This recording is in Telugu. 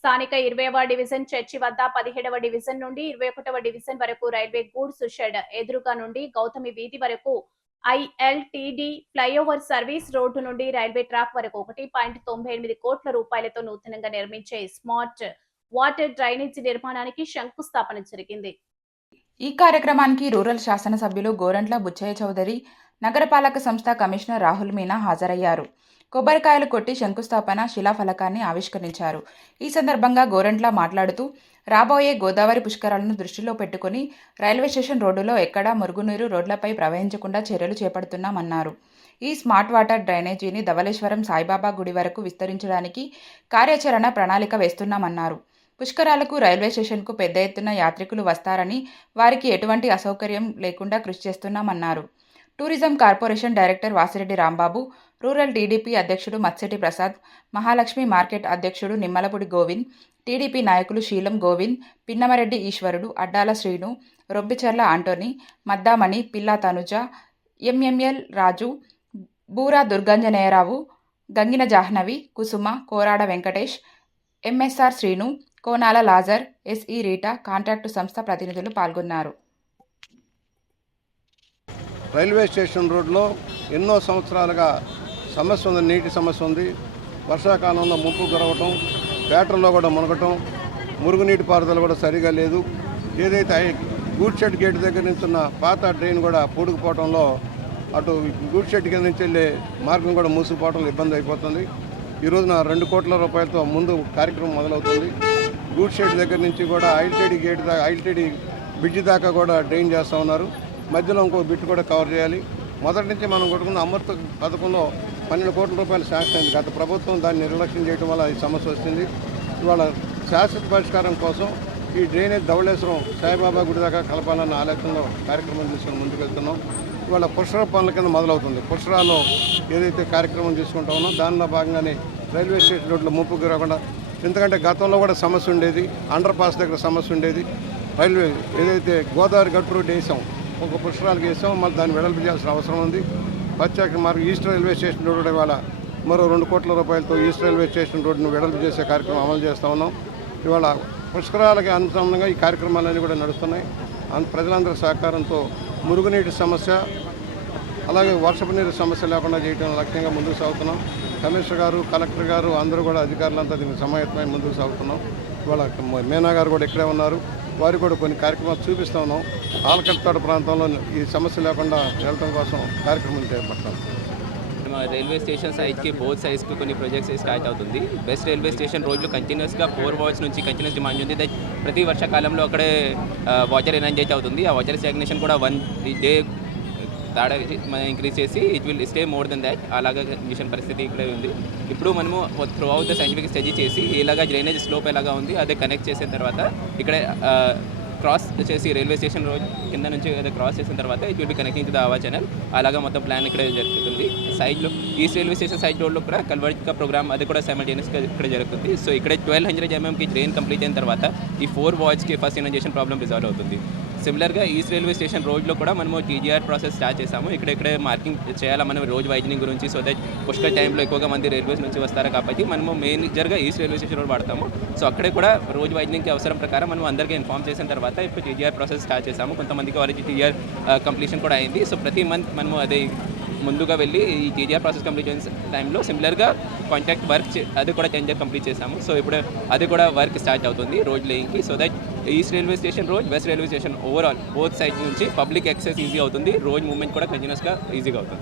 స్థానిక 20వ డివిజన్ చర్చి వద్ద 17వ డివిజన్ నుండి 21వ డివిజన్ వరకు రైల్వే గూడ్స్ షెడ్ ఎదురుగా నుండి గౌతమి వీధి వరకు ఐఎల్టీడీ ఫ్లైఓవర్ సర్వీస్ రోడ్డు నుండి రైల్వే ట్రాక్ వరకు 1.98 కోట్ల రూపాయలతో నూతనంగా నిర్మించే స్మార్ట్ వాటర్ డ్రైనేజీ నిర్మాణానికి శంకుస్థాపన జరిగింది. ఈ కార్యక్రమానికి రూరల్ శాసనసభ్యులు గోరంట్ల బుచ్చయ్య చౌదరి, నగరపాలక సంస్థ కమిషనర్ రాహుల్ మీనా హాజరయ్యారు. కొబ్బరికాయలు కొట్టి శంకుస్థాపన శిలాఫలకాన్ని ఆవిష్కరించారు. ఈ సందర్భంగా గోరంట్ల మాట్లాడుతూ, రాబోయే గోదావరి పుష్కరాలను దృష్టిలో పెట్టుకుని రైల్వే స్టేషన్ రోడ్డులో ఎక్కడా మురుగునీరు రోడ్లపై ప్రవహించకుండా చర్యలు చేపడుతున్నామన్నారు. ఈ స్మార్ట్ వాటర్ డ్రైనేజీని ధవళేశ్వరం సాయిబాబా గుడి వరకు విస్తరించడానికి కార్యాచరణ ప్రణాళిక వేస్తున్నామన్నారు. పుష్కరాలకు రైల్వే స్టేషన్కు పెద్ద ఎత్తున యాత్రికులు వస్తారని, వారికి ఎటువంటి అసౌకర్యం లేకుండా కృషి చేస్తున్నామన్నారు. Tourism corporation director Vasireddy Rambabu, rural TDP అధ్యక్షుడు మత్సెటి ప్రసాద్, మహాలక్ష్మి మార్కెట్ అధ్యక్షుడు నిమ్మలపూడి గోవింద్, టీడీపీ నాయకులు శీలం Govind, Pinnamareddy Eswarudu, Addala Srinu, Robbicherla Antony, Maddamani, Pilla Tanuja, MML Raju, Boora Durganjaneyarao, Gangina Jahnavi, Kusuma, Korada Venkatesh, MSR Srinu, Konala Lazar, SE Rita, contract సంస్థ ప్రతినిధులు పాల్గొన్నారు. రైల్వే స్టేషన్ రోడ్లో ఎన్నో సంవత్సరాలుగా సమస్య ఉంది, నీటి సమస్య ఉంది. వర్షాకాలంలో ముంపు గురవటం, బ్యాటర్లో కూడా మునగటం, మురుగునీటి పారుదల కూడా సరిగా లేదు. ఏదైతే గూడ్ షెడ్ గేట్ దగ్గర నుంచి ఉన్న పాత డ్రైన్ కూడా పూడుకుపోవడంలో అటు గూడ్ షెడ్ కింద నుంచి వెళ్ళే మార్గం కూడా మూసుకుపోవడంలో ఇబ్బంది అయిపోతుంది. ఈ రోజున 2 కోట్ల రూపాయలతో ముందు కార్యక్రమం మొదలవుతుంది. గూడ్ షెడ్ దగ్గర నుంచి కూడా ఐఎల్టీడీ గేట్ దాకా, ఐఎల్టీడీ బ్రిడ్జ్ దాకా కూడా డ్రైన్ చేస్తూ ఉన్నారు. మధ్యలో ఇంకో బిట్ కూడా కవర్ చేయాలి. మొదటి నుంచి మనం కొట్టుకున్న అమృత పథకంలో 12 కోట్ల రూపాయలు శాంక్షన్ అయింది. గత ప్రభుత్వం దాన్ని నిర్లక్ష్యం చేయడం వల్ల ఈ సమస్య వచ్చింది. ఇవాళ శాశ్వత పరిష్కారం కోసం ఈ డ్రైనేజ్ ధవళేశ్వరం సాయిబాబా గుడి దాకా కలపాలన్న ఆలోచనలో కార్యక్రమం తీసుకుని ముందుకు వెళ్తున్నాం. ఇవాళ పుష్కర పనుల కింద మొదలవుతుంది. పుష్కరాల్లో ఏదైతే కార్యక్రమం తీసుకుంటా ఉన్నాం దానిలో భాగంగానే రైల్వే స్టేషన్ రోడ్లో ముంపుకు రాకుండా, ఎందుకంటే గతంలో కూడా సమస్య ఉండేది, అండర్ పాస్ దగ్గర సమస్య ఉండేది. రైల్వే ఏదైతే గోదావరి గట్టు రోడ్డు వేసాం, ఒక పుష్కరాలకు వేసాం, మళ్ళీ దాన్ని వెడల్పు చేయాల్సిన అవసరం ఉంది. ప్రత్యేక మార్గం ఈస్ట్ రైల్వే స్టేషన్ రోడ్డు ఇవాళ మరో 2 కోట్ల రూపాయలతో ఈస్ట్ రైల్వే స్టేషన్ రోడ్డును వెడల్పు చేసే కార్యక్రమం అమలు చేస్తూ ఉన్నాం. ఇవాళ పుష్కరాలకి అనుసంధానంగా ఈ కార్యక్రమాలన్నీ కూడా నడుస్తున్నాయి. ప్రజలందరి సహకారంతో మురుగునీటి సమస్య, అలాగే వర్షపు నీరు సమస్య లేకుండా చేయడం లక్ష్యంగా ముందుకు సాగుతున్నాం. కమిషనర్ గారు, కలెక్టర్ గారు అందరూ కూడా అధికారులంతా దీనికి సమాయత్తమై ముందుకు సాగుతున్నాం. ఇవాళ మీనా గారు కూడా ఇక్కడే ఉన్నారు. వారు కూడా కొన్ని కార్యక్రమాలు చూపిస్తూ ఉన్నాం. ఆలకట్పాడు ప్రాంతంలో ఈ సమస్య లేకుండా వెళ్ళడం కోసం కార్యక్రమం చేపడతాం. రైల్వే స్టేషన్ సైడ్కి బోత్ సైడ్స్కి కొన్ని ప్రాజెక్ట్స్ స్టార్ట్ అవుతుంది. బెస్ట్ రైల్వే స్టేషన్ రోడ్లు కంటిన్యూస్గా 4 వార్డ్స్ నుంచి కంటిన్యూస్ డిమాండ్ ఉంది. దట్ ప్రతి వర్షాకాలంలో అక్కడే వాటర్ ఎనర్జైజ్ అవుతుంది. ఆ వాటర్ స్టాగ్నేషన్ కూడా 1 డే తాడా ఇంక్రీజ్ చేసి it will stay more than that. అలాగా మిషన్ పరిస్థితి ఇక్కడే ఉంది. ఇప్పుడు మనము through out the scientific study చేసి ఇలాగా డ్రైనేజ్ స్లోప్ ఎలాగా ఉంది అదే కనెక్ట్ చేసిన తర్వాత ఇక్కడ క్రాస్ చేసి రైల్వే స్టేషన్ రోడ్ కింద నుంచి అదే క్రాస్ చేసిన తర్వాత it will be connecting to the అవా ఛానల్. అలాగా మొత్తం ప్లాన్ ఇక్కడ జరుగుతుంది. సైడ్లో ఈస్ట్ రైల్వే స్టేషన్ సైడ్ రోడ్లో కూడా కల్వర్ట్ ప్రోగ్రామ్ అది కూడా సైమల్టేనియస్గా ఇక్కడ జరుగుతుంది. సో ఇక్కడ 1200 mm డ్రైన్ కంప్లీట్ అయిన తర్వాత ఈ 4 వార్డ్స్కి ఫస్ట్ ఇనర్జేషన్ ప్రాబ్లం రిజాల్వ్ అవుతుంది. సిమిలర్గా ఈస్ట్ రైల్వే స్టేషన్ రోడ్లో కూడా మనము టీజీఆర్ ప్రాసెస్ స్టార్ట్ చేసాము. ఇక్కడే మార్కింగ్ చేయాలి మనం రోడ్ వైడనింగ్ గురించి. సో దట్ పుష్కర్ టైంలో ఎక్కువగా మంది రైల్వేస్ నుంచి వస్తారు కాబట్టి మనము మేజర్గా ఈస్ట్ రైల్వే స్టేషన్ రోడ్ వాడతాము. సో అక్కడే కూడా రోడ్ వైడనింగ్కి అవసరం ప్రకారం మనం అందరికీ ఇన్ఫార్మ్ చేసిన తర్వాత ఇప్పుడు టీజీఆర్ ప్రాసెస్ స్టార్ట్ చేసాము. కొంతమందికి వాళ్ళకి టీజీఆర్ కంప్లీషన్ కూడా అయింది. సో ప్రతి మంత్ మనము అదే ముందుగా వెళ్ళి ఈ టీజీఆర్ ప్రాసెస్ కంప్లీట్ చేసిన టైంలో సిమిలర్గా కాంట్రాక్ట్ వర్క్ అది కూడా టెండర్ కంప్లీట్ చేసాము. సో ఇప్పుడు అది కూడా వర్క్ స్టార్ట్ అవుతుంది రోడ్ లేయింగ్కి. So that east railway station road, west railway station overall both side నుంచి పబ్లిక్ యాక్సెస్ ఈజీ అవుతుంది. రోడ్ మూవ్మెంట్ కూడా కంటిన్యూస్గా ఈజీగా అవుతుంది.